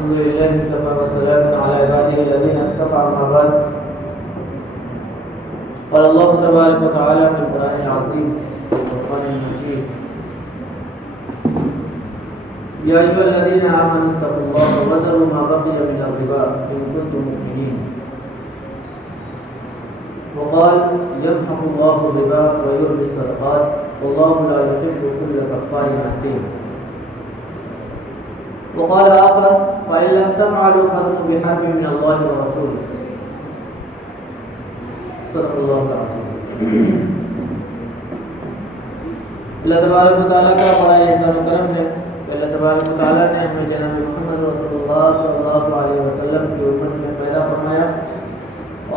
الحمد لله كفى وسلام على عباده الذين اصطفى أما بعد. قال الله تبارك وتعالى في القرآن العظيم والفرقان المجيد: يا أيها الذين آمنوا اتقوا الله وذروا ما بقي من الربا إن كنتم مؤمنين. وقال: يمحق الله الربا ويربي الصدقات والله لا يحب كل كفار أثيم. وقال آخر: فإن لم تفعلوا فأذنوا بحرب من الله ورسوله. صدق اللہ العظیم. اللہ تبارک و تعالیٰ کا بڑا احسان و کرم ہے کہ اللہ تبارک و تعالیٰ نے ہمیں جناب محمد رسول اللہ صلی اللہ علیہ وسلم کی امت میں پیدا فرمایا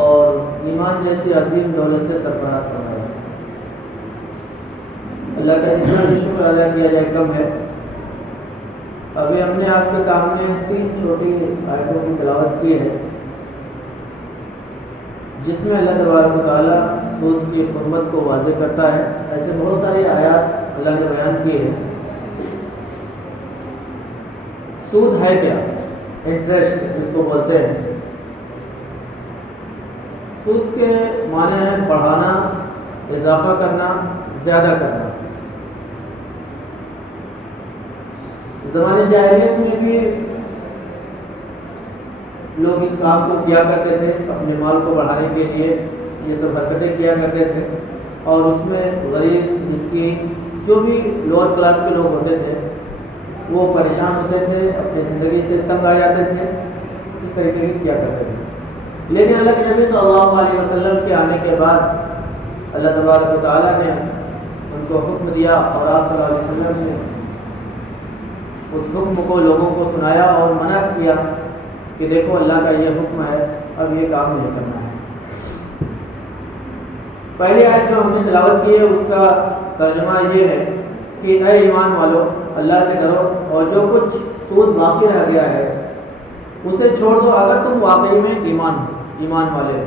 اور ایمان جیسی عظیم دولت سے سرفراز فرمایا. اللہ کا جتنا بھی شکر ادا کیا جائے کم ہے. ابھی ہم نے آپ کے سامنے 3 چھوٹی آیتوں کی تلاوت کی ہے جس میں اللہ تبارک و تعالیٰ سود کی حرمت کو واضح کرتا ہے. ایسے بہت سارے آیات اللہ نے بیان کیے ہیں. سود ہے کیا؟ انٹرسٹ جس کو بولتے ہیں. سود کے معنی ہے بڑھانا، اضافہ کرنا، زیادہ کرنا. زمانے جاہلیت میں بھی لوگ اس کام کو کیا کرتے تھے، اپنے مال کو بڑھانے کے لیے یہ سب حرکتیں کیا کرتے تھے اور اس میں غریب، مسکین، جو بھی لوور کلاس کے لوگ ہوتے تھے وہ پریشان ہوتے تھے، اپنی زندگی سے تنگ آ جاتے تھے، اس طریقے کی کیا کرتے تھے. لیکن اللہ کے نبی صلی اللہ علیہ وسلم کے آنے کے بعد اللہ تبارک و تعالیٰ نے ان کو حکم دیا اور آپ صلی اللہ علیہ وسلم نے اس حکم کو لوگوں کو سنایا اور منع کیا کہ دیکھو اللہ کا یہ حکم ہے، اب یہ کام نہیں کرنا ہے. پہلی آیت جو ہم نے تلاوت کی ہے اس کا ترجمہ یہ ہے کہ اے ایمان والو، اللہ سے کرو اور جو کچھ سود باقی رہ گیا ہے اسے چھوڑ دو اگر تم واقعی میں ایمان والے ہو.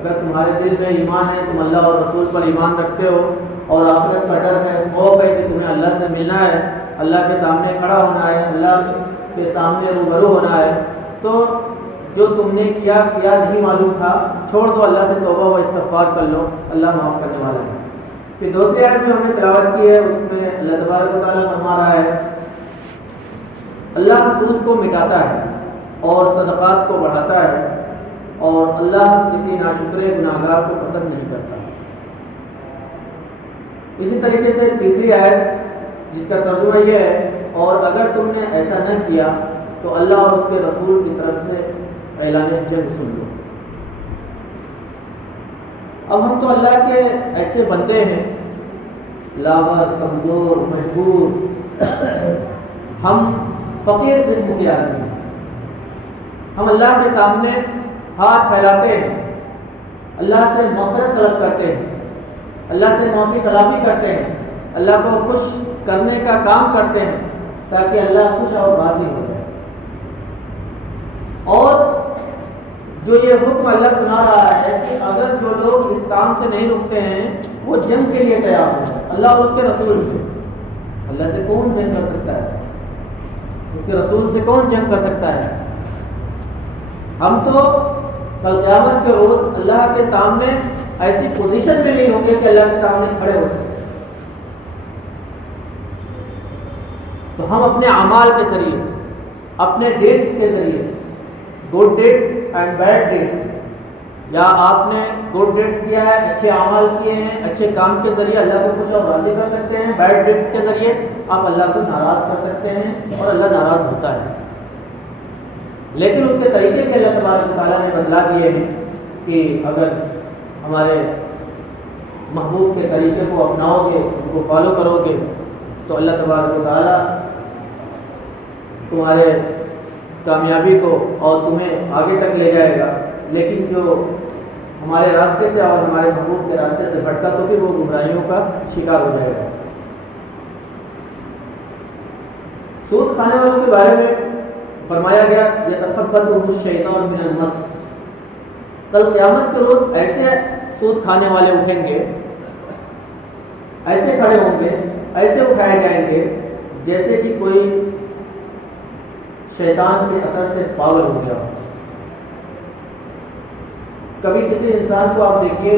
اگر تمہارے دل میں ایمان ہے، تم اللہ اور رسول پر ایمان رکھتے ہو اور آخرت کا ڈر ہے، خوف ہے کہ تمہیں اللہ سے ملنا ہے، اللہ کے سامنے کھڑا ہونا ہے، اللہ کے سامنے روبرو ہونا ہے، تو جو تم نے کیا نہیں معلوم تھا چھوڑ دو، اللہ سے توبہ و استغفار کر لو، اللہ معاف کرنے والا ہے. پھر دوسری آیت جو ہم نے تلاوت کی ہے اس میں اللہ تبارک و تعالیٰ فرما رہا ہے اللہ سود کو مٹاتا ہے اور صدقات کو بڑھاتا ہے اور اللہ کسی ناشکرے گناہگار کو پسند نہیں کرتا. اسی طریقے سے تیسری آیت جس کا ترجمہ یہ ہے اور اگر تم نے ایسا نہ کیا تو اللہ اور اس کے رسول کی طرف سے اعلان جنگ سن لو. اب ہم تو اللہ کے ایسے بندے ہیں، لاغر، کمزور، مجبور، ہم فقیر قسم کے آدمی ہیں. ہم اللہ کے سامنے ہاتھ پھیلاتے ہیں، اللہ سے مغفرت طلب کرتے ہیں، اللہ سے معافی طلبی کرتے ہیں، اللہ کو خوش کرنے کا کام کرتے ہیں تاکہ اللہ خوش اور راضی ہو جائے. اور جو یہ حکم اللہ سنا رہا ہے کہ اگر جو لوگ اس کام سے نہیں رکتے ہیں وہ جنگ کے لیے تیار ہیں اللہ اور اس کے رسول سے. اللہ سے کون جنگ کر سکتا ہے؟ اس کے رسول سے کون جنگ کر سکتا ہے؟ ہم تو کل قیامت کے روز اللہ کے سامنے ایسی پوزیشن میں نہیں ہوں گے کہ اللہ کے سامنے کھڑے ہو سکتے. تو ہم اپنے اعمال کے ذریعے، اپنے ڈیٹس کے ذریعے، good dates and bad dates, یا آپ نے گڈ ڈیٹس کیا ہے، اچھے اعمال کیے ہیں، اچھے کام کے ذریعے اللہ کو خوش اور راضی کر سکتے ہیں. بیڈ ڈیٹس کے ذریعے آپ اللہ کو ناراض کر سکتے ہیں اور اللہ ناراض ہوتا ہے. لیکن اس کے طریقے کے اللہ تبارک و تعالیٰ نے بتلا دیے ہیں کہ اگر ہمارے محبوب کے طریقے کو اپناؤ گے، اس کو فالو کرو گے تو اللہ تبارک و تعالیٰ تمہارے کامیابی کو اور تمہیں آگے تک لے جائے گا. لیکن جو ہمارے راستے سے اور ہمارے محبوب کے راستے سے بھٹکا تو پھر وہ گمراہیوں کا شکار ہو جائے گا. سود کھانے والوں کے بارے میں فرمایا گیا یتخبطہ الشیطان من المس. کل قیامت کے روز ایسے سود کھانے والے اٹھیں گے، ایسے کھڑے ہوں گے، ایسے اٹھائے جائیں گے جیسے کہ کوئی شیطان کے اثر سے پاگل ہو گیا ہو۔ کبھی کسی انسان کو آپ دیکھیے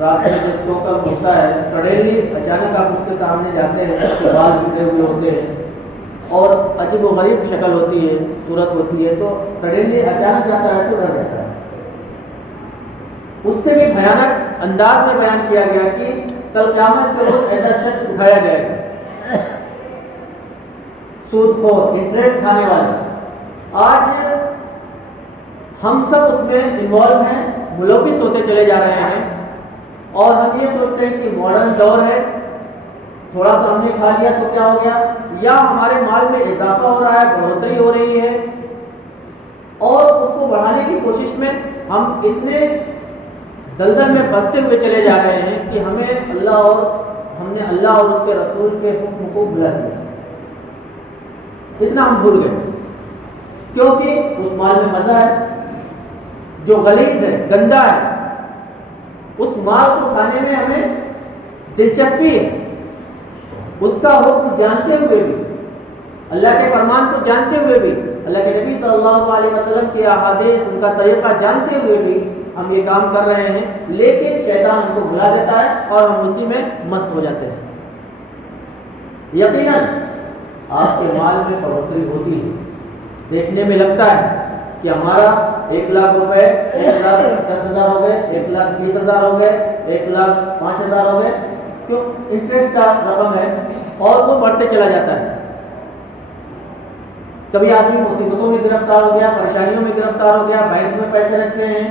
رات میں جب سو کر اٹھتا ہے، سڈنلی اچانک آپ اس کے سامنے جاتے ہیں، اس کے بال بکھرے ہوئے ہوتے ہیں اور عجیب و غریب شکل ہوتی ہے، صورت ہوتی ہے، تو سڈنلی اچانک جاتا ہے تو ڈر جاتا ہے۔ اس سے بھی بھیانک انداز میں بیان کیا گیا کہ کل قیامت کے روز ایسا شخص اٹھایا جائے گا، سود خور، انٹرسٹ کھانے والے۔ آج ہم سب اس میں انوالو ہیں، ملوث ہوتے چلے جا رہے ہیں، اور ہم یہ سوچتے ہیں کہ ماڈرن دور ہے، تھوڑا سا ہم نے کھا لیا تو کیا ہو گیا، یا ہمارے مال میں اضافہ ہو رہا ہے، بڑھوتری ہو رہی ہے، اور اس کو بڑھانے کی کوشش میں ہم اتنے دلدل میں پھنستے ہوئے چلے جا رہے ہیں کہ ہم نے اللہ اور اس کے رسول کے حکم کو بھلا دیا، اتنا ہم بھول گئے، کیونکہ اس مال میں مزہ ہے جو غلیظ ہے، گندا ہے، اس مال کو کھانے میں ہمیں دلچسپی ہے، اس کا حکم جانتے ہوئے بھی، اللہ کے فرمان کو جانتے ہوئے بھی، اللہ کے نبی صلی اللہ علیہ وسلم کی احادیث، ان کا طریقہ جانتے ہوئے بھی ہم یہ کام کر رہے ہیں، لیکن شیطان ہم کو بھلا دیتا ہے اور ہم اسی میں مست ہو جاتے ہیں۔ یقیناً آپ کے مال میں بڑھوتری ہوتی ہے، دیکھنے میں لگتا ہے کہ ہمارا 1,00,000 روپے 1,10,000 ہو گئے، 1,20,000 ہو گئے، 1,05,000 ہو گئے، کیوں؟ انٹرسٹ کا رقم ہے اور وہ بڑھتے چلا جاتا ہے۔ کبھی آدمی مصیبتوں میں گرفتار ہو گیا، پریشانیوں میں گرفتار ہو گیا، بینک میں پیسے رکھتے ہیں،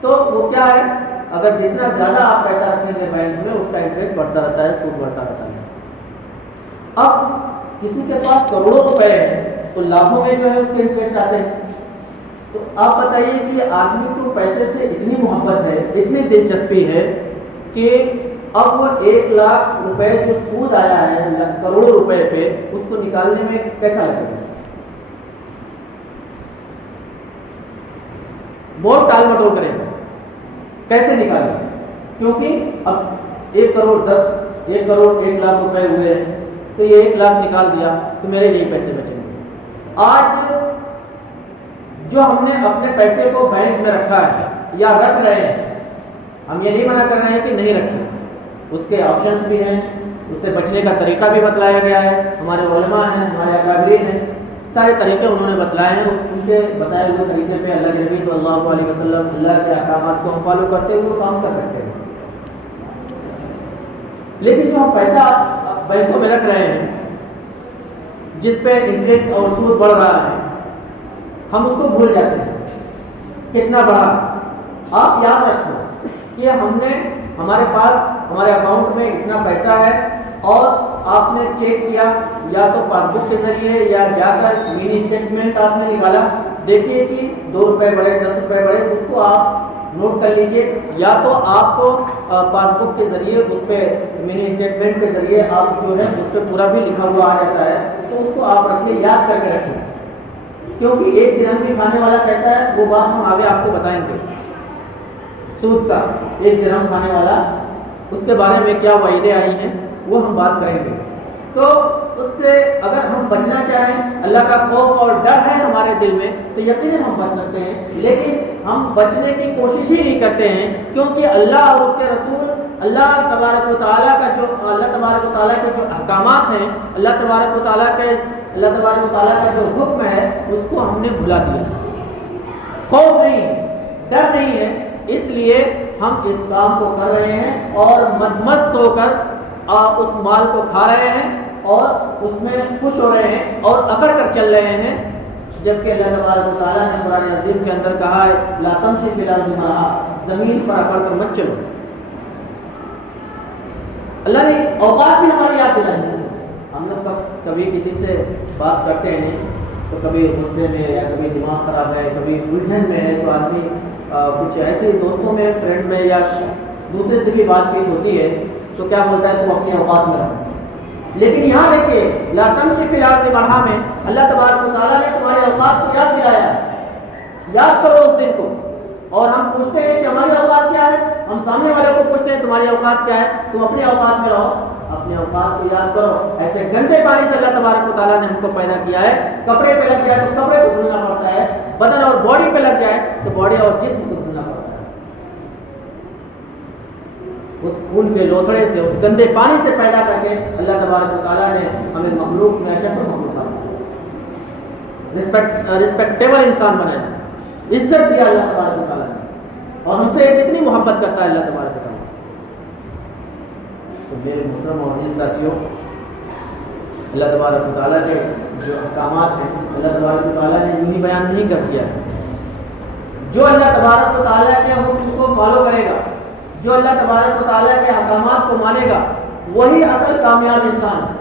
تو وہ کیا ہے، اگر جتنا زیادہ آپ پیسہ رکھیں گے بینک میں، اس کا انٹرسٹ بڑھتا رہتا ہے، سود بڑھتا رہتا ہے۔ اب کسی کے پاس کروڑوں روپے ہیں تو لاکھوں میں جو ہے اس کے انٹرسٹ آتے ہیں، تو آپ بتائیے کہ آدمی کو پیسے سے اتنی محبت ہے، اتنی دلچسپی ہے کہ اب وہ 1,00,000 روپے جو سود آیا ہے کروڑوں روپے پہ، اس کو نکالنے میں کیسا لگے گا؟ بہت ٹال مٹول کرے گا، کیسے نکالے؟ کیونکہ اب 1,00,000 روپے ہوئے ہیں تو یہ 1,00,000 نکال دیا تو میرے یہی پیسے بچیں گے۔ آج جو ہم نے اپنے پیسے کو بینک میں رکھا ہے یا رکھ رہے ہیں، ہم یہ نہیں منع کر رہے ہیں کہ نہیں رکھیں، اس کے آپشنز بھی ہیں، اس سے بچنے کا طریقہ بھی بتلایا گیا ہے، ہمارے علماء ہیں، ہمارے اکابرین ہیں، سارے طریقے انہوں نے بتلائے ہیں، ان کے بتائے ہوئے طریقے پہ اللہ کے نبی صلی اللہ علیہ وسلم، اللہ کے احکامات کو ہم فالو کرتے ہوئے کام کر سکتے ہیں۔ لیکن جو ہم پیسہ بینکوں میں رکھ رہے ہیں، جس پہ انٹرسٹ اور سود بڑھ رہا ہے، ہم اس کو بھول جاتے ہیں کتنا بڑا۔ آپ یاد رکھو کہ ہم نے ہمارے پاس ہمارے اکاؤنٹ میں اتنا پیسہ ہے اور آپ نے چیک کیا یا تو پاس بک کے ذریعے یا جا کر منی اسٹیٹمنٹ آپ نے نکالا، دیکھیے کہ 2 روپے بڑھے 10 روپے بڑھے، اس کو آپ نوٹ کر لیجئے، یا تو آپ کو پاس بک کے ذریعے اس پہ منی اسٹیٹمنٹ کے ذریعے آپ جو ہے اس پہ پورا بھی لکھا ہوا آ جاتا ہے، تو اس کو آپ رکھیں، یاد کر کے رکھیں، کیونکہ 1 درہم بھی کھانے والا کیسا ہے وہ بات ہم آگے آپ کو بتائیں گے۔ سود کا 1 درہم کھانے والا، اس کے بارے میں کیا وعیدیں آئی ہیں وہ ہم بات کریں گے۔ تو اس سے اگر ہم بچنا چاہیں، اللہ کا خوف اور ڈر ہے ہمارے دل میں، تو یقیناً ہم بچ سکتے ہیں، لیکن ہم بچنے کی کوشش ہی نہیں کرتے ہیں، کیونکہ اللہ اور اس کے رسول، اللہ تبارک و تعالیٰ کے جو احکامات ہیں، اللہ تبارک و تعالیٰ کا جو حکم ہے، اس کو ہم نے بھلا دیا۔ خوف نہیں، ڈر نہیں ہے، اس لیے ہم اس کام کو کر رہے ہیں اور مست ہو کر اس مال کو کھا رہے ہیں اور اس میں خوش ہو رہے ہیں اور اکڑ کر چل رہے ہیں، جبکہ اللہ تبارک و تعالیٰ نے قرآن عظیم کے اندر کہا ہے لا تمشی فی الارض مرحا، زمین پر اکڑ کر مت چلو۔ اللہ نے اوقات بھی ہماری یاد دلائی ہے۔ ہم لوگ کبھی کسی سے بات کرتے ہیں تو کبھی غصے میں یا کبھی دماغ خراب ہے، کبھی الجھن میں ہے، تو آدمی کچھ ایسے دوستوں میں، فرینڈ میں یا دوسرے سے بھی بات چیت ہوتی ہے تو کیا بولتا ہے تم اپنے اوقات میں رہو، لیکن یہاں دیکھیے لا تمشی فی الارض مرحا میں اللہ تبارک و تعالیٰ نے تمہارے اوقات کو یاد دلایا، یاد کرو اس دن کو۔ اور ہم پوچھتے ہیں کہ ہماری اوقات کیا ہے، ہم سامنے والے کو پوچھتے ہیں تمہاری اوقات کیا ہے، تم اپنے اوقات میں رہو، اپنے اوقات کو یاد کرو. ایسے گندے پانی سے اللہ تبارک و تعالیٰ نے ہم کو پیدا کیا ہے. کپڑے پہ لگ جائے تو کپڑے کو دھلنا پڑتا ہے, بدن اور باڈی پہ لگ جائے تو باڈی اور جسم کو دھلنا پڑتا ہے. اس خون کے لوتھڑے سے, اس گندے پانی سے پیدا کر کے اللہ تبارک و تعالیٰ نے ہمیں مخلوق میں اشرف مخلوقات رسپیکٹیبل انسان بنایا, عزت دیا اللہ تبارک و تعالیٰ نے, اور ہم سے کتنی محبت کرتا ہے اللہ تبارک و تعالیٰ. تو میرے محترم اور عزیز ساتھیوں, اللہ تبارک و تعالیٰ کے جو احکامات ہیں اللہ تبارک و تعالیٰ نے یوں ہی بیان نہیں کر دیا ہے. جو اللہ تبارک و تعالیٰ کے حکم کو فالو کرے گا, جو اللہ تبارک و تعالیٰ کے احکامات کو مانے گا, وہی اصل کامیاب انسان ہے.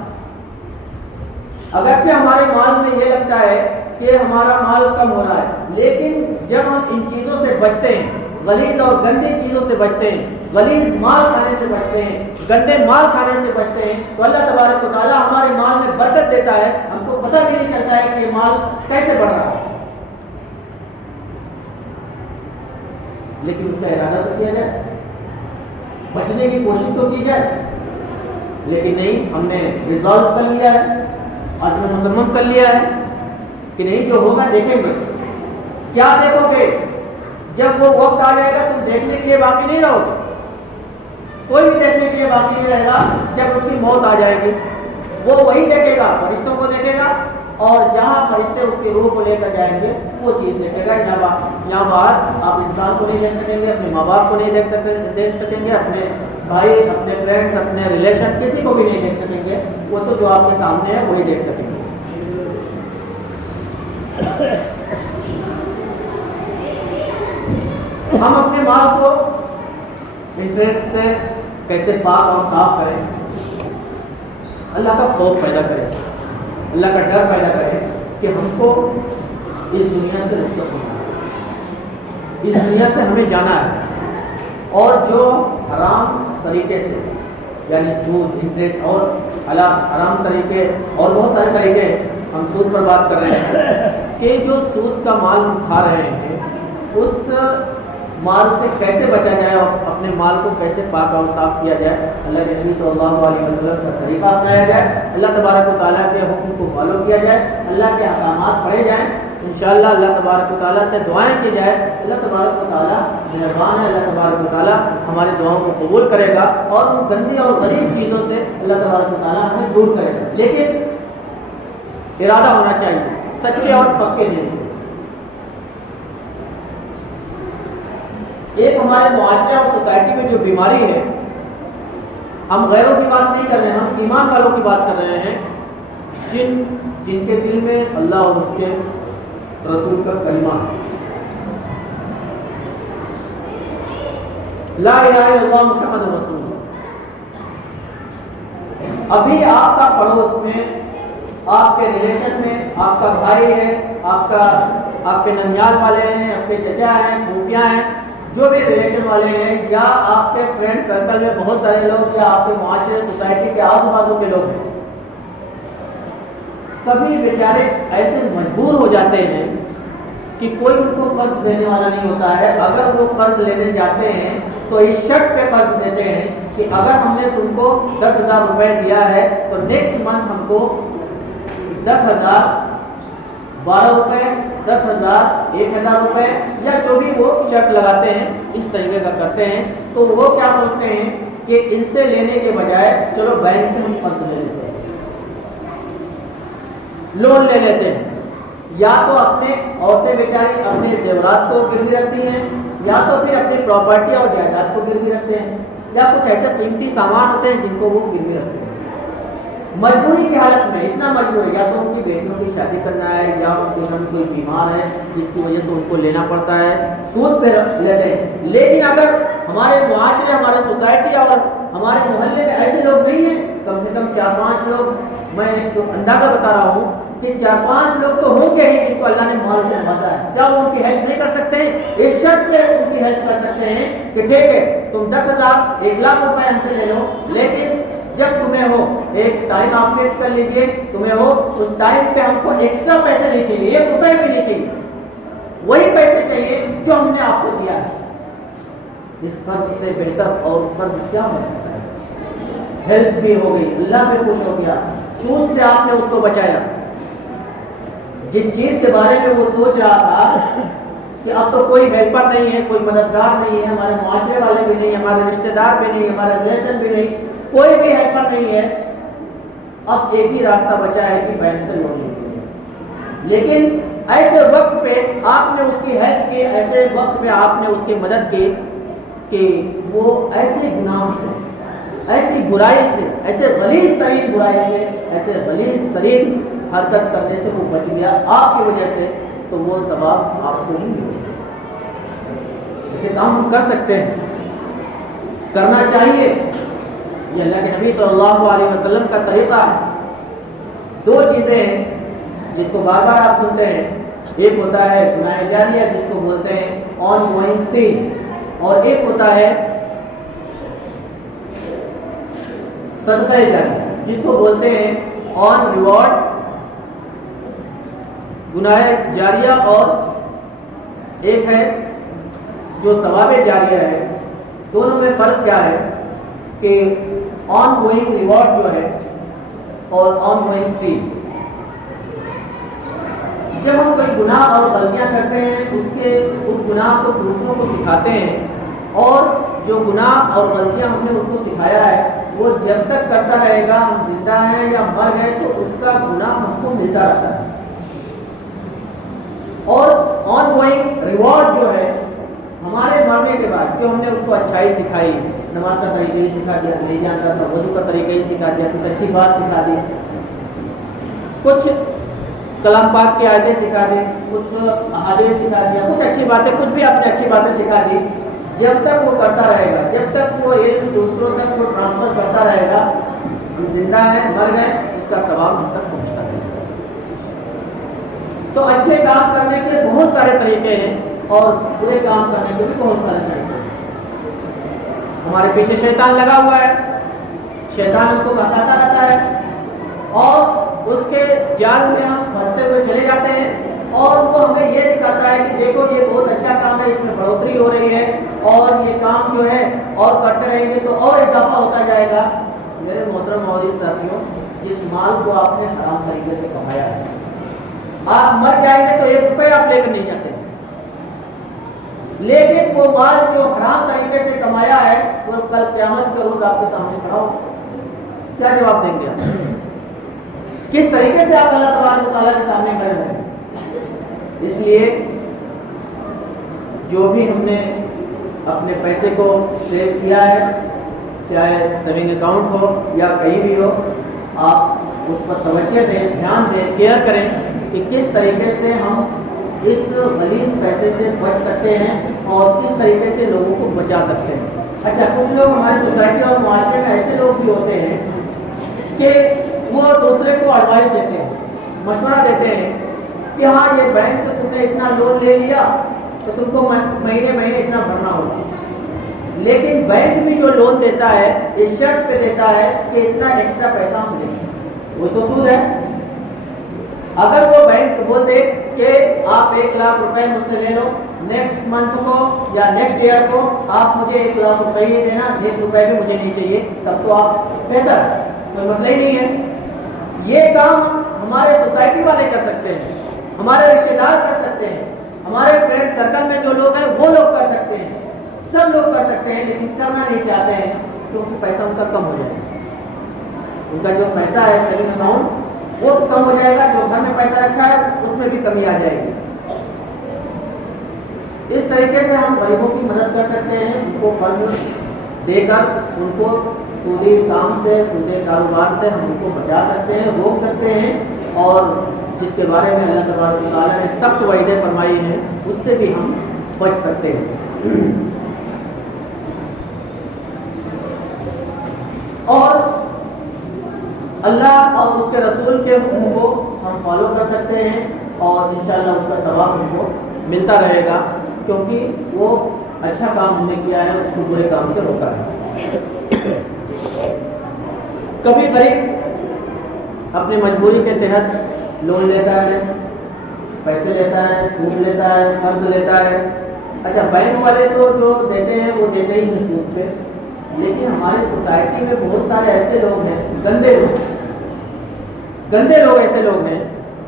اگرچہ ہمارے مال میں یہ لگتا ہے کہ ہمارا مال کم ہو رہا ہے, لیکن جب ہم ان چیزوں سے بچتے ہیں, غلیظ اور گندی چیزوں سے بچتے ہیں, غلیظ مال کھانے سے بچتے ہیں, گندے مال کھانے سے بچتے ہیں, تو اللہ تبارک و تعالیٰ ہمارے مال میں برکت دیتا ہے. ہم کو پتہ بھی نہیں چلتا ہے کہ یہ مال کیسے بڑھ رہا ہے, لیکن اس کا ارادہ تو کیا جائے, بچنے کی کوشش تو کی جائے. لیکن نہیں, ہم نے ریزالو کر لیا ہے, عزم مصمم کر لیا ہے کہ نہیں, جو ہوگا دیکھیں گے. کیا دیکھو گے؟ جب وہ وقت آ جائے گا تم دیکھنے کے لیے باقی نہیں رہو گے, کوئی بھی دیکھنے کے لیے باقی نہیں رہے گا. جب اس کی موت آ جائے گی وہ وہی دیکھے گا, فرشتوں کو دیکھے گا, اور جہاں فرشتے اس کی روح کو لے کر جائیں گے وہ چیز دیکھے گا. یہاں باہر آپ انسان کو نہیں دیکھ سکیں گے, اپنے ماں باپ کو نہیں دیکھ سکیں گے, اپنے بھائی, اپنے فرینڈس, اپنے ریلیشن, کسی کو بھی نہیں دیکھ سکیں گے. وہ تو جو آپ کے سامنے ہے وہی دیکھ سکیں گے. ہم اپنے مال کو انٹرسٹ سے کیسے پاک اور صاف کریں, اللہ کا خوف پیدا کریں, اللہ کا ڈر پیدا کریں کہ ہم کو اس دنیا سے رخصت ہونا ہے, اس دنیا سے ہمیں جانا ہے. اور جو حرام طریقے سے, یعنی سود, انٹرسٹ اور حرام طریقے اور بہت سارے طریقے, ہم سود پر بات کر رہے ہیں کہ جو سود کا مال ہم کھا رہے ہیں اس مال سے کیسے بچا جائے اور اپنے مال کو کیسے پاک اور صاف کیا جائے, اللہ کے نبی صلی اللہ علیہ وسلم کا طریقہ اپنایا جائے, اللہ تبارک و تعالیٰ کے حکم کو فالو کیا جائے, اللہ کے احکامات پڑھے جائیں. انشاءاللہ اللہ تبارک و تعالیٰ سے دعائیں کی جائے. اللہ تبارک و تعالیٰ مہربان ہے, اللہ تبارک و تعالیٰ ہماری دعاؤں کو قبول کرے گا اور ان گندی اور غلیظ چیزوں سے اللہ تبارک و تعالیٰ ہمیں دور کرے گا. لیکن ارادہ ہونا چاہیے سچے اور پکے دل سے. ایک ہمارے معاشرے اور سوسائٹی میں جو بیماری ہے, ہم غیروں کی بات نہیں کر رہے ہیں, ہم ایمان والوں کی بات کر رہے ہیں, جن کے دل میں اللہ اور اس کے رسول کا کلمہ لا الہ الا اللہ محمد رسول اللہ. ابھی آپ کا پڑوس میں, آپ کے ریلیشن میں, آپ کا بھائی ہے, آپ کے ننیال والے ہیں, آپ کے چچا ہیں, پھوپھیاں ہیں, جو بھی ریلیشن والے ہیں, یا آپ کے فرینڈ سرکل میں بہت سارے لوگ, یا آپ کے معاشرے سوسائٹی کے آزو بازو کے لوگ ہیں, کبھی بیچارے ایسے مجبور ہو جاتے ہیں کہ کوئی ان کو قرض دینے والا نہیں ہوتا ہے. اگر وہ قرض لینے جاتے ہیں تو اس شرط پہ قرض دیتے ہیں کہ اگر ہم نے تم کو 10,000 روپے دیا ہے تو نیکسٹ منتھ ہم کو 10,000, 12 روپے, 10,000, 1,000 روپے, یا جو بھی وہ شرط لگاتے ہیں اس طریقے کا کرتے ہیں. تو وہ کیا سوچتے ہیں کہ ان سے لینے کے بجائے چلو بینک سے ہم قرض لے لیتے ہیں, لون لے لیتے ہیں. یا تو اپنے عورتیں بیچاری اپنے زیورات کو گروی رکھتی ہیں, یا تو پھر اپنی پراپرٹی اور جائیداد کو گروی رکھتے ہیں, یا کچھ ایسے قیمتی سامان ہوتے ہیں جن کو وہ گروی رکھتے ہیں. مجبوری کی حالت میں, اتنا مجبور ہے, یا تو ان کی بیٹیوں کی شادی کرنا ہے, یا ان کے گھر میں کوئی بیمار ہے جس کی وجہ سے ان کو لینا پڑتا ہے, سود پہ لیتے ہیں. لیکن اگر ہمارے معاشرے, ہمارے سوسائٹی اور ہمارے محلے میں ایسے لوگ نہیں ہیں, کم سے کم 4-5 لوگ, میں ایک تو اندازہ بتا رہا ہوں کہ 4-5 لوگ تو ہوں گے ہی جن کو اللہ نے مال سے نوازا ہے. کیا وہ ان کی ہیلپ نہیں کر سکتے ہیں؟ اس شرط پہ ان کی ہیلپ کر سکتے ہیں کہ ٹھیک ہے تم 10,000, 1,00,000 روپے ہم سے لے لو, لیکن جب تمہیں ہو ایک ٹائم آپ فکس کر لیجئے, تمہیں ہو اس ٹائم پہ ہم کو ایکسٹرا پیسے نہیں چاہیے, 1 روپے بھی نہیں چاہیے, وہی پیسے چاہیے جو ہم نے آپ کو دیا ہے. اس قرض سے بہتر اور قرض کیا ہو سکتا ہے؟ ہیلپ بھی ہو گئی، اللہ پہ خوش ہو گیا، سود سے آپ نے اس کو بچایا۔ جس چیز کے بارے میں وہ سوچ رہا تھا کہ اب تو کوئی ہیلپر نہیں ہے، کوئی مددگار نہیں ہے، ہمارے معاشرے والے بھی نہیں، ہمارے رشتہ دار بھی نہیں، ہمارے ریلیشن بھی نہیں، کوئی بھی ہیلپر نہیں ہے، اب ایک ہی راستہ بچا ہے کہ بینک سے لون لیں۔ لیکن ایسے وقت پہ آپ نے اس کی ہیلپ کی، ایسے وقت پہ آپ نے اس کی مدد کی کہ وہ ایسے گناہ سے، ایسی برائی سے، ایسے غلیظ ترین برائی سے، ایسے غلیظ ترین حرکت کرنے سے وہ بچ گیا آپ کی وجہ سے، تو وہ ثواب آپ کو نہیں ملے۔ اسے کام ہم کر سکتے ہیں، کرنا چاہیے، یہ اللہ کے نبی صلی اللہ علیہ وسلم کا طریقہ ہے۔ دو چیزیں ہیں جس کو بار بار آپ سنتے ہیں، ایک ہوتا ہے گناہ جاریہ جس کو بولتے ہیں آن گوئنگ سین، اور ایک ہوتا ہے صدقہ جاریہ جس کو بولتے ہیں آن ریوارڈ۔ گناہ جاریہ اور ایک ہے جو ثواب جاریہ ہے، دونوں میں فرق کیا ہے کہ آن گوئنگ ریوارڈ جو ہے اور آن گوئنگ سین، جب ہم کوئی گناہ اور غلطیاں کرتے ہیں اس گناہ کو دوسروں کو سکھاتے ہیں، اور جو گناہ اور غلطیاں ہم نے اس کو سکھایا ہے وہ جب تک کرتا رہے گا، ہم زندہ ہیں یا مر گئے تو اس کا گناہ ہم کو ملتا رہتا ہے۔ اور آن گوئنگ ریوارڈ جو ہے ہمارے مرنے کے بعد، جو ہم نے اس کو اچھائی سکھائی، نماز کا طریقہ ہی سکھا دیا، نہیں جانتا تھا وضو کا طریقہ ہی سکھا دیا، کچھ اچھی بات سکھا دی، کچھ کلام پاک کی آیتیں سکھا دی، کچھ احادیث سکھا دیا، کچھ اچھی باتیں، کچھ بھی اپنی اچھی باتیں سکھا دی، جب تک وہ کرتا رہے گا، جب تک وہ علم دوسروں تک وہ ٹرانسفر کرتا رہے گا، ہم زندہ ہیں، مر گئے، اس کا ثواب ہم تک پہنچتا ہے۔ تو اچھے کام کرنے کے بہت سارے طریقے ہیں اور برے کام کرنے کے بھی بہت سارے طریقے ہیں۔ ہمارے پیچھے شیطان لگا ہوا ہے، شیطان ہم کو بہکاتا رہتا ہے اور اس کے جال میں ہم پھنستے ہوئے چلے جاتے ہیں، اور وہ ہمیں یہ دکھاتا ہے کہ دیکھو یہ بہت اچھا کام ہے، اس میں بڑھوتری ہو رہی ہے، اور یہ کام جو ہے اور کرتے رہیں گے تو اور اضافہ ہوتا جائے گا۔ میرے محترم معزز ساتھیوں، جس مال کو آپ نے حرام طریقے سے کمایا ہے، آپ مر جائیں گے تو ایک روپے آپ لے کر نہیں جاتے، لیکن وہ مال جو حرام طریقے سے کمایا ہے وہ کل قیامت کے روز آپ کے سامنے کھڑا ہوگا، کیا جواب دیں گے آپ؟ کس طریقے سے آپ اللہ تبارک و تعالیٰ کے سامنے کھڑے ہوئے ہیں؟ اس لیے جو بھی ہم نے اپنے پیسے کو سیو کیا ہے، چاہے سیونگ اکاؤنٹ ہو یا کہیں بھی ہو، آپ اس پر توجہ دیں، دھیان دیں، کیئر کریں کہ کس طریقے سے ہم اس غلیظ پیسے سے بچ سکتے ہیں اور کس طریقے سے لوگوں کو بچا سکتے ہیں۔ اچھا، کچھ لوگ ہمارے سوسائٹی اور معاشرے میں ایسے لوگ بھی ہوتے ہیں کہ وہ دوسرے کو ایڈوائز دیتے ہیں، مشورہ دیتے ہیں کہ ہاں یہ بینک سے تم نے اتنا لون لے لیا تو تم کو مہینے مہینے اتنا بھرنا ہوگا، لیکن بینک بھی جو لون دیتا ہے اس شرط پہ دیتا ہے کہ اتنا ایکسٹرا پیسہ ملے گا، وہ تو سود ہے۔ اگر وہ بینک بول دے کہ آپ 1 لاکھ روپے مجھ سے لے لو، نیکسٹ منتھ کو یا نیکسٹ ایئر کو آپ مجھے 1 لاکھ روپے ہی دینا، 1 روپے بھی مجھے نہیں چاہیے، تب تو آپ بہتر، کوئی مسئلہ ہی نہیں ہے۔ یہ کام ہمارے سوسائٹی والے کر سکتے ہیں، ہمارے رشتے دار کر سکتے ہیں، ہمارے فرینڈ سرکل میں جو لوگ ہیں وہ لوگ کر سکتے ہیں، سب لوگ کر سکتے ہیں، لیکن کرنا نہیں چاہتے ہیں کیونکہ پیسہ ان کا کم ہو جائے گا، ان کا جو پیسہ ہے سیونگ اکاؤنٹ وہ کم ہو جائے گا، جو گھر میں پیسہ رکھا ہے اس میں بھی کمی آ جائے گی۔ اس طریقے سے ہم غریبوں کی مدد کر سکتے ہیں، ان کو قرض دے کر ان کو سودی کام سے، سودی کاروبار سے ہم ان کو بچا سکتے ہیں، روک سکتے ہیں، اور جس کے بارے میں اللہ تبارک و تعالیٰ نے سخت وعیدیں فرمائی ہیں اس سے بھی ہم بچ سکتے ہیں۔ اور اللہ اور اس کے رسول کے حکم کو ہم فالو کر سکتے ہیں، اور انشاءاللہ اس کا ثواب ہم کو ملتا رہے گا، کیونکہ وہ اچھا کام ہم نے کیا ہے، اس کو برے کام سے روکا ہے۔ کبھی غریب اپنی مجبوری کے تحت لون لیتا ہے، پیسے لیتا ہے، سود لیتا ہے، قرض لیتا ہے۔ اچھا، بینک والے تو جو دیتے ہیں وہ دیتے ہی ہیں سود پہ، لیکن ہماری سوسائٹی میں بہت سارے ایسے لوگ ہیں، گندے لوگ ایسے لوگ ہیں،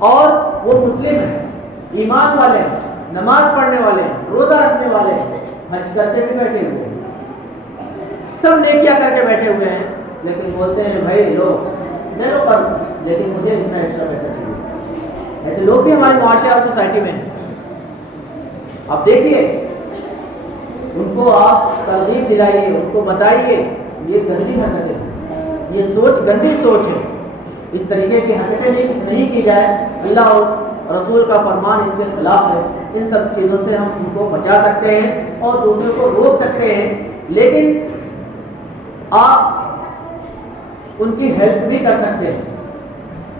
اور وہ مسلم ہیں، ایمان والے ہیں، نماز پڑھنے والے ہیں، روزہ رکھنے والے ہیں، حج کرتے بھی بیٹھے ہوئے ہیں، سب نیکیاں کر کے بیٹھے ہوئے ہیں، لیکن بولتے ہیں بھائی لو لے لو قرض، لیکن مجھے اتنا ایکسٹرا پیسہ چاہیے۔ ایسے لوگ بھی ہمارے معاشرے اور سوسائٹی میں ہیں۔ آپ دیکھیے، ان کو آپ ترغیب دلائیے، ان کو بتائیے یہ گندی حرکت ہے، یہ سوچ گندی سوچ ہے، اس طریقے کی حرکتیں نہیں کی جائے، اللہ اور رسول کا فرمان اس کے خلاف ہے۔ ان سب چیزوں سے ہم ان کو بچا سکتے ہیں اور دوسروں کو روک سکتے ہیں، لیکن آپ ان کی ہیلپ بھی کر سکتے ہیں،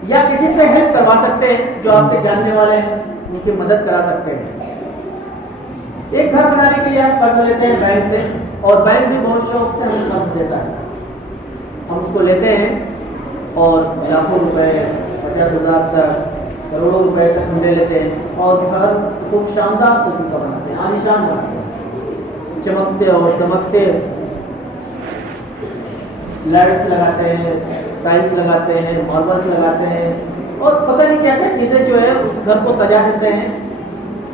یا کسی سے ہیلپ کروا سکتے ہیں جو آپ کے جاننے والے ہیں، ان کی مدد کرا سکتے ہیں۔ ایک گھر بنانے کے لیے ہم قرض لیتے ہیں بینک سے، اور بینک بھی بہت شوق سے ہمیں قرض دیتا ہے، ہم اس کو لیتے ہیں اور لاکھوں روپے، 50,000 تک، کروڑوں روپے تک ہم لے لیتے ہیں، اور گھر خوب شاندار قسم کا بناتے ہیں، عالیشان بناتے ہیں، چمکتے اور دمکتے لائٹس لگاتے ہیں، ٹائلس لگاتے ہیں، ماربلس لگاتے ہیں، اور پتہ نہیں کیا کیا چیزیں جو ہے اس گھر کو سجا دیتے ہیں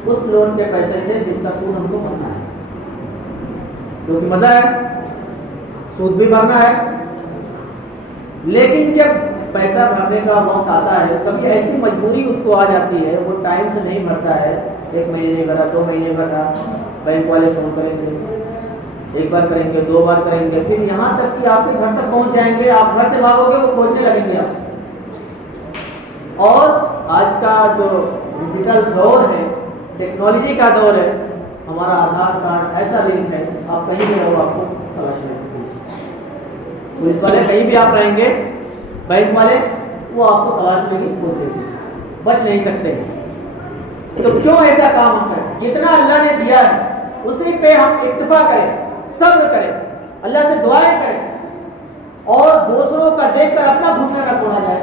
اس لون کے پیسے سے جس کا سود ہم کو بھرنا ہے، کیونکہ مزہ ہے، سود بھی بھرنا ہے۔ لیکن جب پیسہ بھرنے کا وقت آتا ہے، کبھی ایسی مجبوری اس کو آ جاتی ہے، وہ ٹائم سے نہیں بھرتا ہے، 1 مہینے نہیں بھرا، 2 مہینے بھرا، بینک والے فون کریں گے، 1 بار کریں گے، 2 بار کریں گے، پھر یہاں تک کہ آپ کے گھر تک پہنچ جائیں گے، آپ گھر سے بھاگو گے، وہ کھوجنے لگیں گے آپ۔ اور آج کا جو ڈیجیٹل دور ہے، ٹیکنالوجی کا دور ہے، ہمارا آدھار کارڈ ایسا لنک ہے، آپ کہیں بھی رہو آپ کو تلاش نہیں، پولیس والے کہیں بھی آپ رہیں گے، بینک والے وہ آپ کو تلاش میں ہی کھول دیں گے، بچ نہیں سکتے۔ تو کیوں ایسا کام ہم کریں؟ جتنا اللہ نے دیا ہے اسی پہ ہم اکتفا کریں، صبر کریں، اللہ سے دعائیں کریں، اور دوسروں کا دیکھ کر اپنا گھٹنا نہ پھوڑا جائے۔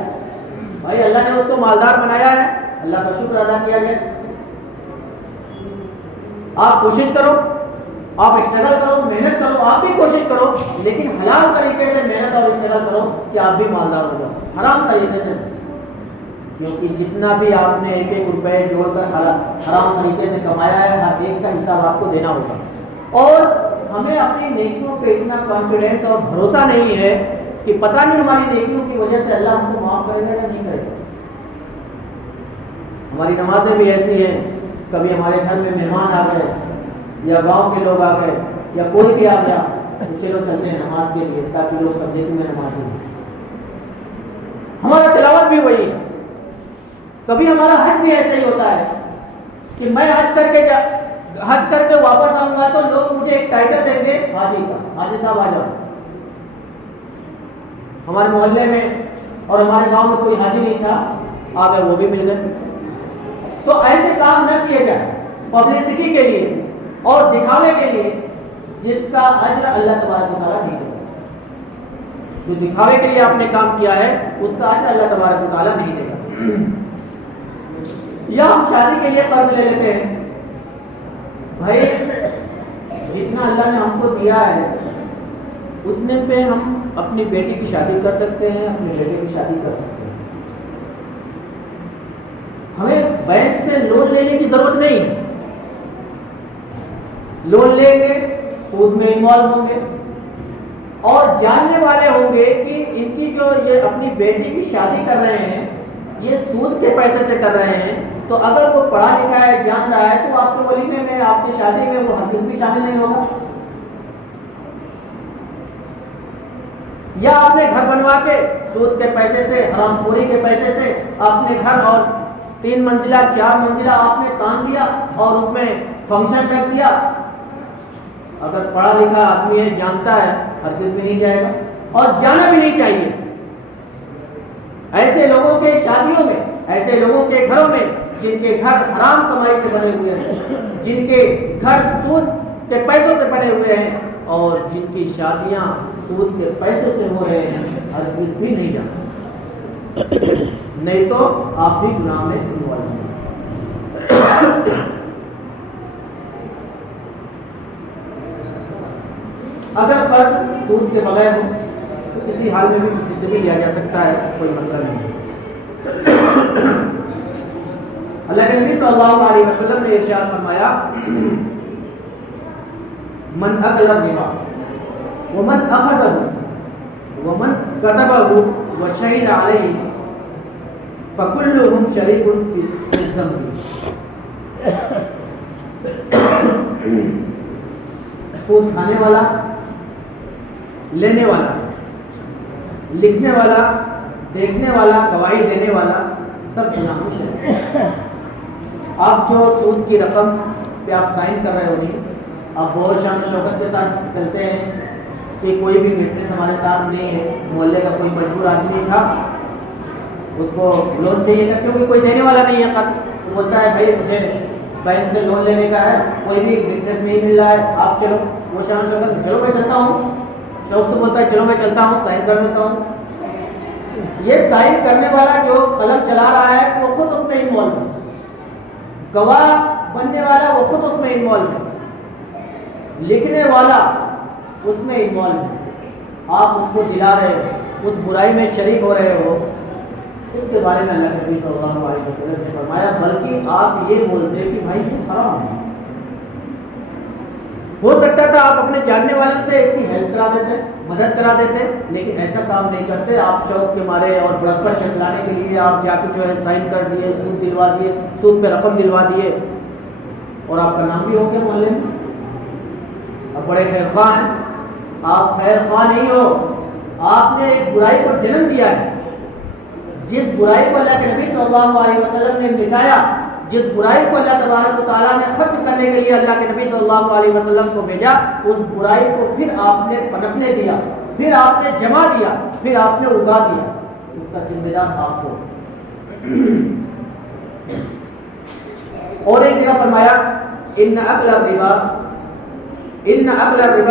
بھائی اللہ نے اس کو مالدار بنایا ہے، اللہ کا شکر ادا کیا جائے۔ آپ کوشش کرو، آپ اسٹرگل کرو، محنت کرو، آپ بھی کوشش کرو، لیکن حلال طریقے سے محنت اور اسٹرگل کرو کہ آپ بھی مالدار ہو جاؤ، حرام طریقے سے، کیونکہ جتنا بھی آپ نے 1-1 روپے جوڑ کر حرام طریقے سے کمایا ہے، ہر ایک کا حساب آپ کو دینا ہوگا۔ اور ہمیں اپنی نیکیوں پہ اتنا کانفیڈینس اور بھروسہ نہیں ہے کہ پتہ نہیں ہماری نیکیوں کی وجہ سے اللہ ہم کو معاف کرے گا یا نہیں کرے گا۔ ہماری نمازیں بھی ایسی ہیں، کبھی ہمارے گھر میں مہمان آ گئے، یا گاؤں کے لوگ آ گئے، یا کوئی بھی آ گیا، تو چلو چلتے ہیں نماز کے لیے تاکہ لوگ سمجھے کہ میں نماز ہوں۔ ہمارا تلاوت بھی وہی ہے۔ کبھی ہمارا حج بھی ایسا ہی ہوتا ہے کہ میں حج کر کے واپس آؤں گا تو لوگ مجھے ایک ٹائٹل دیں گے حاجی کا، حاجی صاحب آ جاؤ۔ ہمارے محلے میں اور ہمارے گاؤں میں کوئی حاجی نہیں تھا، آ گئے، وہ بھی مل گئے۔ تو ایسے کام نہ کیے جائے پبلسٹی کے لیے اور دکھاوے کے لیے، جس کا اجر اللہ تبارک و تعالیٰ نہیں دے گا۔ جو دکھاوے کے لیے آپ نے کام کیا ہے اس کا اجر اللہ تبارک و تعالیٰ نہیں دے گا۔ یا ہم شادی کے لیے قرض لے لیتے ہیں، بھائی جتنا اللہ نے ہم کو دیا ہے اتنے پہ ہم اپنی بیٹی کی شادی کر سکتے ہیں، اپنے بیٹے کی شادی کر سکتے ہیں، ہمیں بینک سے لون لینے کی ضرورت نہیں ہے۔ لون لیں گے، سود میں انوالو ہوں گے، اور جاننے والے ہوں گے کہ ان کی جو یہ اپنی بیٹی کی شادی کر رہے ہیں یہ سود کے پیسے سے کر رہے ہیں، تو اگر وہ پڑھا لکھا ہے، جان رہا ہے، تو آپ کے ولیمے میں، آپ کی شادی میں وہ ہرگز بھی شامل نہیں ہوگا۔ یا آپ نے گھر بنوا کے سود کے پیسے سے، حرام خوری کے پیسے سے آپ نے گھر اور 3 منزلہ 4 منزلہ آپ نے تان دیا اور اس میں فنکشن رکھ دیا، اگر پڑھا لکھا آدمی ہے، جانتا ہے، ہرگز بھی نہیں جائے گا، اور جانا بھی نہیں چاہیے۔ ایسے لوگوں کے شادیوں میں، ایسے لوگوں کے گھروں میں جن کے گھر حرام کمائی سے بنے ہوئے ہیں، جن کے گھر سود کے پیسوں سے بنے ہوئے ہیں، اور جن کی شادیاں سود کے پیسے سے ہو رہے ہیں، ہرگز بھی نہیں جانا، نہیں تو آپ بھی گناہ میں انوالو ہیں۔ اگر فرض سود کے بغیر ہو تو کسی حال میں بھی کسی سے بھی لیا جا سکتا ہے، کوئی مسئلہ نہیں ہے۔ اللہ کے نبی صلی اللہ علیہ وسلم نے ارشاد فرمایا من اکل الربا ومن اخذه ومن كتبه وشهد عليه فكلهم شريك في الذنب۔ سود کھانے والا، لینے والا، لکھنے والا، دیکھنے والا، گواہی دینے والا، سب گناہوں میں شریک۔ آپ جو سود کی رقم پہ آپ سائن کر رہے ہوگی، آپ بہت شان شوکت کے ساتھ چلتے ہیں کہ کوئی بھی وٹنس ہمارے ساتھ نہیں ہے، محلے کا کوئی مجبور آدمی تھا، اس کو لون چاہیے تھا کیونکہ کوئی دینے والا نہیں ہے قرض، وہ بولتا ہے بھائی مجھے بینک سے لون لینے کا ہے، کوئی بھی وٹنس نہیں مل رہا ہے، آپ چلو، وہ شان شوکت چلو میں چلتا ہوں، شوق سے بولتا ہے چلو میں چلتا ہوں، سائن کر دیتا ہوں۔ یہ سائن کرنے والا جو قلم چلا رہا ہے وہ خود اس میں انوالو ہے، گواہ بننے والا وہ خود اس میں انوالو ہے، لکھنے والا اس میں انوالو ہے، آپ اس کو دلا رہے ہو، اس برائی میں شریک ہو رہے ہو، اس کے بارے میں اللہ کے نبی صلی اللہ علیہ وسلم نے فرمایا بلکہ آپ یہ بولتے کہ بھائی یہ حرام ہے۔ ہو سکتا تھا آپ اپنے جاننے والوں سے اس کی ہیلپ کرا دیتے، مدد کرا دیتے، لیکن ایسا کام نہیں کرتے، آپ شوق کے مارے اور بڑکپن چلانے کے لیے آپ جا کے جو ہے سائن کر دیے، سود دلوا دیے، سود پہ رقم دلوا دیے، اور آپ کا نام بھی ہو گیا محلے میں، آپ بڑے خیر خواہ ہیں۔ آپ خیر خواہ نہیں ہو، آپ نے ایک برائی کو جنم دیا ہے، جس برائی کو اللہ کے نبی صلی اللہ علیہ وسلم نے مٹایا، جس برائی کو اللہ تبارک و تعالیٰ نے ختم کرنے کے لیے اللہ کے نبی صلی اللہ علیہ وسلم کو بھیجا، اس برائی کو پھر آپ نے پنپنے دیا، پھر آپ نے جما دیا، پھر آپ نے اگا دیا، اس کا ذمہ دار آپ کو۔ اور ایک جگہ فرمایا ان اکل الربا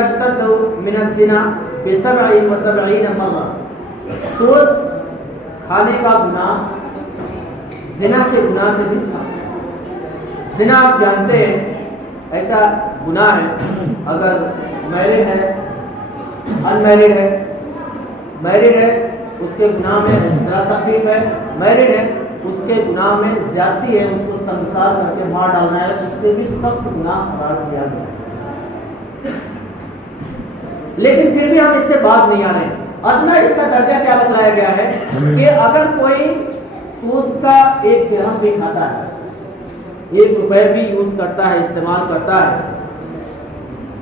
اشتد من الزنا ب77 مرہ۔ سود کھانے کا گناہ زنا کے گناہ سے بھی سخت۔ زنا آپ جانتے ہیں ایسا گناہ ہے، اگر میرڈ ہے، ان میرڈ ہے، میرڈ ہے اس کے گناہ میں ذرا تخفیف ہے، میرڈ ہے اس کے گناہ میں زیادتی ہے، اس کو سنگسار کر کے مار ڈالنا ہے، اس سے بھی سخت گناہ قرار دیا گیا ہے۔ لیکن پھر بھی ہم اس سے باز نہیں آ رہے ہیں۔ ادنا اس کا درجہ کیا بتایا گیا ہے کہ اگر کوئی سود کا 1 درہم بھی کھاتا ہے، 1 روپے بھی یوز کرتا ہے، استعمال کرتا ہے،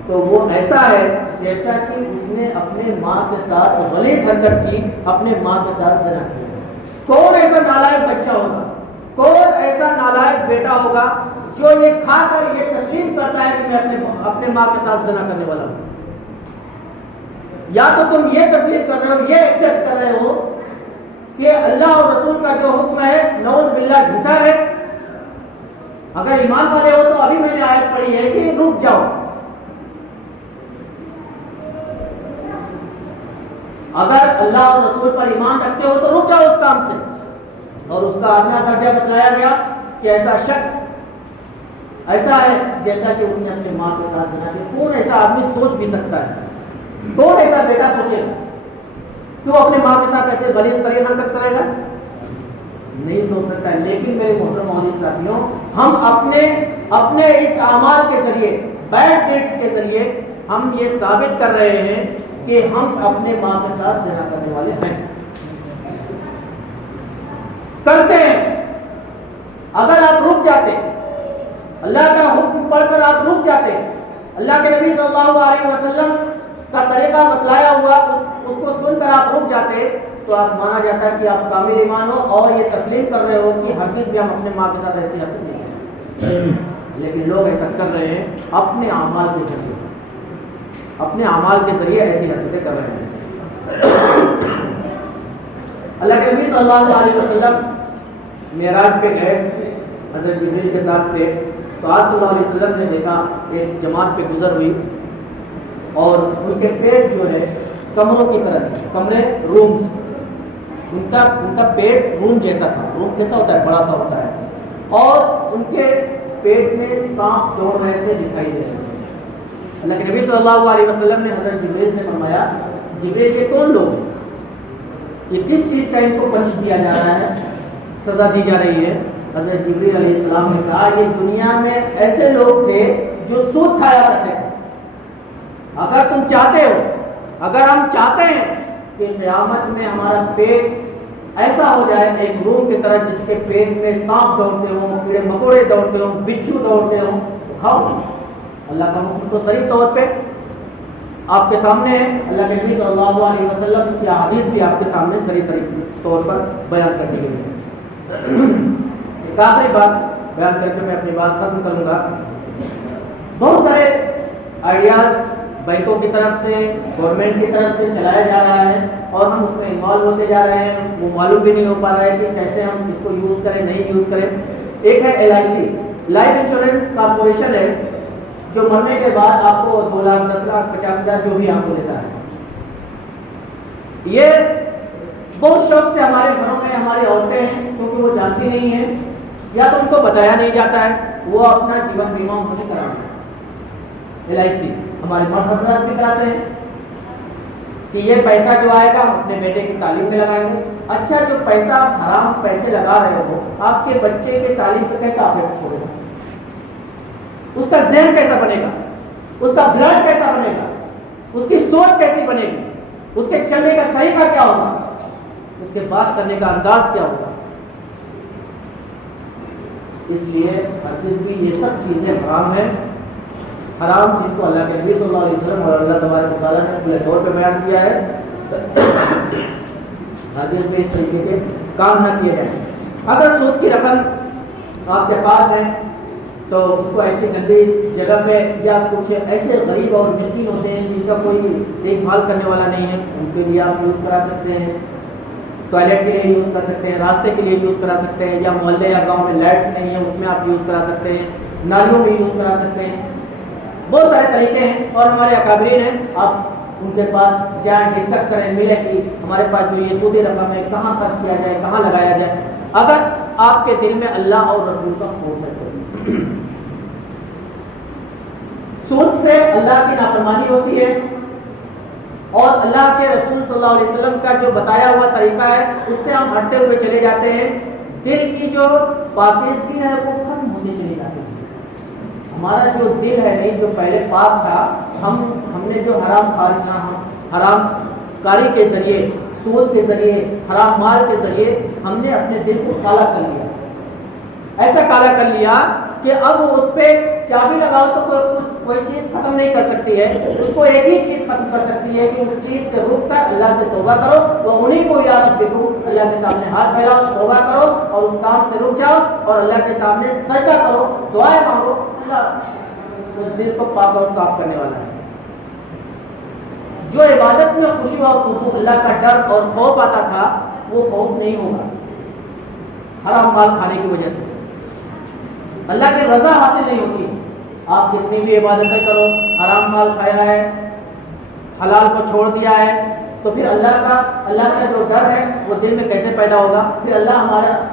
تو وہ ایسا ہے جیسا کہ اس نے اپنے ماں کے ساتھ غلیظ حرکت کی، اپنے ماں کے ساتھ زنا کیا۔ کون ایسا نالائق بچہ ہوگا، کون ایسا نالائق بیٹا ہوگا جو یہ کھا کر یہ تسلیم کرتا ہے کہ میں اپنے ماں کے ساتھ زنا کرنے والا ہوں؟ یا تو تم یہ تسلیم کر رہے ہو، یہ ایکسپٹ کر رہے ہو کہ اللہ اور رسول کا جو حکم ہے نعوذ باللہ جھوٹا ہے۔ اگر ایمان والے ہو تو ابھی میں نے آیت پڑھی ہے کہ رک جاؤ، اگر اللہ اور رسول پر ایمان رکھتے ہو تو رک جاؤ اس کام سے۔ اور اس کا ادنا درجہ بتلایا گیا کہ ایسا شخص ایسا ہے جیسا کہ اس نے اپنے ماں کے ساتھ زنا کیا۔ کون ایسا آدمی سوچ بھی سکتا ہے؟ کون ایسا بیٹا سوچے گا کہ وہ اپنے ماں کے ساتھ ایسے غلیظ طریقہ حرکت کرے گا؟ نہیں سوچ سکتا ہے۔ لیکن میرے محترم معزز ساتھیوں، ہم اپنے اس اعمال کے ذریعے، بیڈ ڈیڈز کے ذریعے ہم یہ ثابت کر رہے ہیں کہ ہم اپنے ماں کے ساتھ زنا کرنے والے ہیں، کرتے ہیں۔ اگر آپ رک جاتے، اللہ کا حکم پڑھ کر آپ رک جاتے، اللہ کے نبی صلی اللہ علیہ وسلم کا طریقہ بتلایا ہوا اس کو سن کر آپ رک جاتے، تو آپ مانا جاتا ہے کہ آپ کامل ایمان ہو اور یہ تسلیم کر رہے ہو کہ ہرگز بھی ہم اپنے ماں کے ساتھ ایسی حرکت نہیں کریں۔ لیکن لوگ ایسا کر رہے ہیں اپنے اعمال کے ذریعے، اپنے اعمال کے ذریعے ایسی حرکتیں کر رہے ہیں۔ اللہ کے نبی صلی اللہ علیہ وسلم معراج پہ گئے، حضرت جبریل کے ساتھ تھے، تو آپ صلی اللہ علیہ وسلم نے دیکھا ایک جماعت پہ گزر ہوئی اور ان کے پیٹ جو ہے کمروں کی طرح تھے، کمرے، رومز، ان کا پیٹ روم جیسا تھا۔ روم کیسا ہوتا ہے؟ بڑا سا ہوتا ہے، اور ان کے پیٹ میں سانپ دوڑ رہے تھے، دکھائی دے رہے تھے۔ اللہ کے نبی صلی اللہ علیہ وسلم نے حضرت جبریل سے فرمایا جبریل یہ کون لوگ ہیں؟ یہ کس چیز کا ان کو پنش دیا جا رہا ہے، سزا دی جا رہی ہے؟ حضرت جبریل علیہ السلام نے کہا یہ دنیا میں ایسے لوگ تھے جو سود کھایا کرتے تھے. اگر تم چاہتے ہو، اگر ہم چاہتے ہیں کہ قیامت میں ہمارا پیٹ ایسا ہو جائے ایک روم کی طرح جس کے پیٹ میں سانپ دوڑتے ہوں، کیڑے مکوڑے دوڑتے ہوں، بچھو دوڑتے ہوں، تو کھاؤ. اللہ کا حکم تو صریح طور پہ آپ کے سامنے ہے. اللہ کے نبی صلی اللہ علیہ وسلم کی حدیث بھی آپ کے سامنے صریح طور پر بیان کر دی گئی ہے. ایک آخری بات بیان کر کے میں اپنی بات ختم کروں گا. بہت سارے آئیڈیاز بینکوں کی طرف سے، گورنمنٹ کی طرف سے چلایا جا رہا ہے اور ہم اس میں انوالو ہوتے جا رہے ہیں. وہ معلوم بھی نہیں ہو پا رہا ہے کہ کیسے ہم اس کو یوز کریں، نہیں یوز کریں. ایک ہے LIC، لائف انشورنس کارپوریشن ہے، جو مرنے کے بعد آپ کو 2 لاکھ 10 لاکھ 50 ہزار جو بھی آپ کو دیتا ہے. یہ بہت شوق سے ہمارے گھروں میں ہماری عورتیں ہیں کیونکہ وہ جانتی نہیں ہیں یا تو ان کو بتایا نہیں جاتا ہے، وہ اپنا جیون بیمہ انہوں نے کرانا ہے. LIC ہمارے مرد حضرات بھی کراتے ہیں کہ یہ پیسہ جو آئے گا ہم اپنے بیٹے کی تعلیم میں لگائیں گے. اچھا جو پیسہ آپ حرام پیسے لگا رہے ہو، آپ کے بچے کے تعلیم پہ کیسا افیکٹ چھوڑے گا؟ اس کا ذہن کیسا بنے گا؟ اس کا بلڈ کیسا بنے گا؟ اس کی سوچ کیسی بنے گی؟ اس کے چلنے کا طریقہ کیا ہوگا؟ اس کے بات کرنے کا انداز کیا ہوگا؟ اس لیے ہرگز بھی یہ سب چیزیں حرام ہیں. حرام چیز کو اللہ کے نبی صلی اللہ علیہ وسلم اور اللہ تبارک و تعالیٰ نے کھلے طور پہ بیان کیا ہے. ہرگز بھی اس طریقے کے کام نہ کیے جائیں. اگر سود کی رقم آپ کے پاس ہے تو اس کو ایسی گندی جگہ پہ، یا کچھ ایسے غریب اور مسکین ہوتے ہیں جن کا کوئی دیکھ بھال کرنے والا نہیں ہے، ان کے لیے آپ یوز کرا سکتے ہیں. ٹوائلٹ کے لیے یوز کر سکتے ہیں، راستے کے لیے یوز کرا سکتے ہیں، یا محلے یا گاؤں میں لائٹس نہیں ہیں اس میں آپ یوز کرا سکتے ہیں، نالیوں میں یوز کرا سکتے ہیں. بہت سارے طریقے ہیں اور ہمارے اکابرین ہیں، آپ ان کے پاس جائیں، ڈسکس کریں، ملیں کہ ہمارے پاس جو یہ سودی رقم ہے کہاں خرچ کیا جائے، کہاں لگایا جائے. اگر آپ کے دل میں اللہ اور رسول کا خوف ہے. سود سے اللہ کی نافرمانی ہوتی ہے اور اللہ کے رسول صلی اللہ علیہ وسلم کا جو بتایا ہوا طریقہ ہے اس سے ہم ہٹتے ہوئے چلے جاتے ہیں. دل کی جو پاکیزگی ہے وہ ختم ہوتی چلی جاتی ہے. ہمارا جو دل ہے نہیں جو پہلے پاک تھا، ہم نے جو حرام خاریاں، حرام کاری کے ذریعے، سود کے ذریعے، حرام مال کے ذریعے ہم نے اپنے دل کو کالا کر لیا. ایسا کالا کر لیا کہ اب اس پہ کیا بھی لگاؤ تو کوئی چیز ختم نہیں کر سکتی ہے. اس کو ایک ہی چیز ختم کر سکتی ہے کہ اس چیز سے رک کر اللہ سے توبہ کرو. وہ انہیں کو یا ربکم، اللہ کے سامنے ہاتھ پھیلاؤ، توبہ کرو اور اس کام سے رک جاؤ اور اللہ کے سامنے سجدہ کرو، دعائیں مانگو. اللہ اس دل کو پاک اور صاف کرنے والا ہے. جو عبادت میں خوشی اور خضوع، اللہ کا ڈر اور خوف آتا تھا، وہ خوف نہیں ہوگا حرام مال کھانے کی وجہ سے. اللہ کی رضا حاصل نہیں ہوتی. آپ کتنی بھی عبادتیں کرو، حرام مال کھایا ہے، حلال کو چھوڑ دیا ہے، تو پھر اللہ کا جو ڈر ہے وہ دل میں کیسے پیدا ہوگا؟ پھر اللہ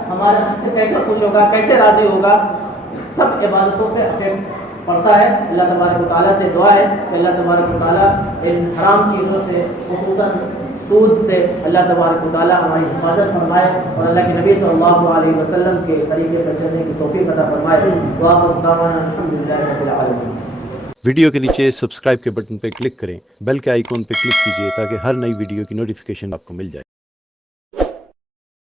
ہمارے ہم سے کیسے خوش ہوگا، کیسے راضی ہوگا؟ سب عبادتوں پہ افیکٹ پڑتا ہے. اللہ تبارک و تعالیٰ سے دعا ہے کہ اللہ تبارک و تعالیٰ ان حرام چیزوں سے، خصوصاً سود سے، اللہ تبارک و تعالیٰ ہماری حفاظت فرمائے اور اللہ کے نبی صلی اللہ علیہ وسلم کے طریقے پر چلنے کی توفیق عطا فرمائے. وآخر دعوانا الحمدللہ رب العالمین. ویڈیو کے نیچے سبسکرائب کے بٹن پہ کلک کریں، بیل کے آئیکن پہ کلک کیجیے تاکہ ہر نئی ویڈیو کی نوٹیفیکیشن آپ کو مل جائے.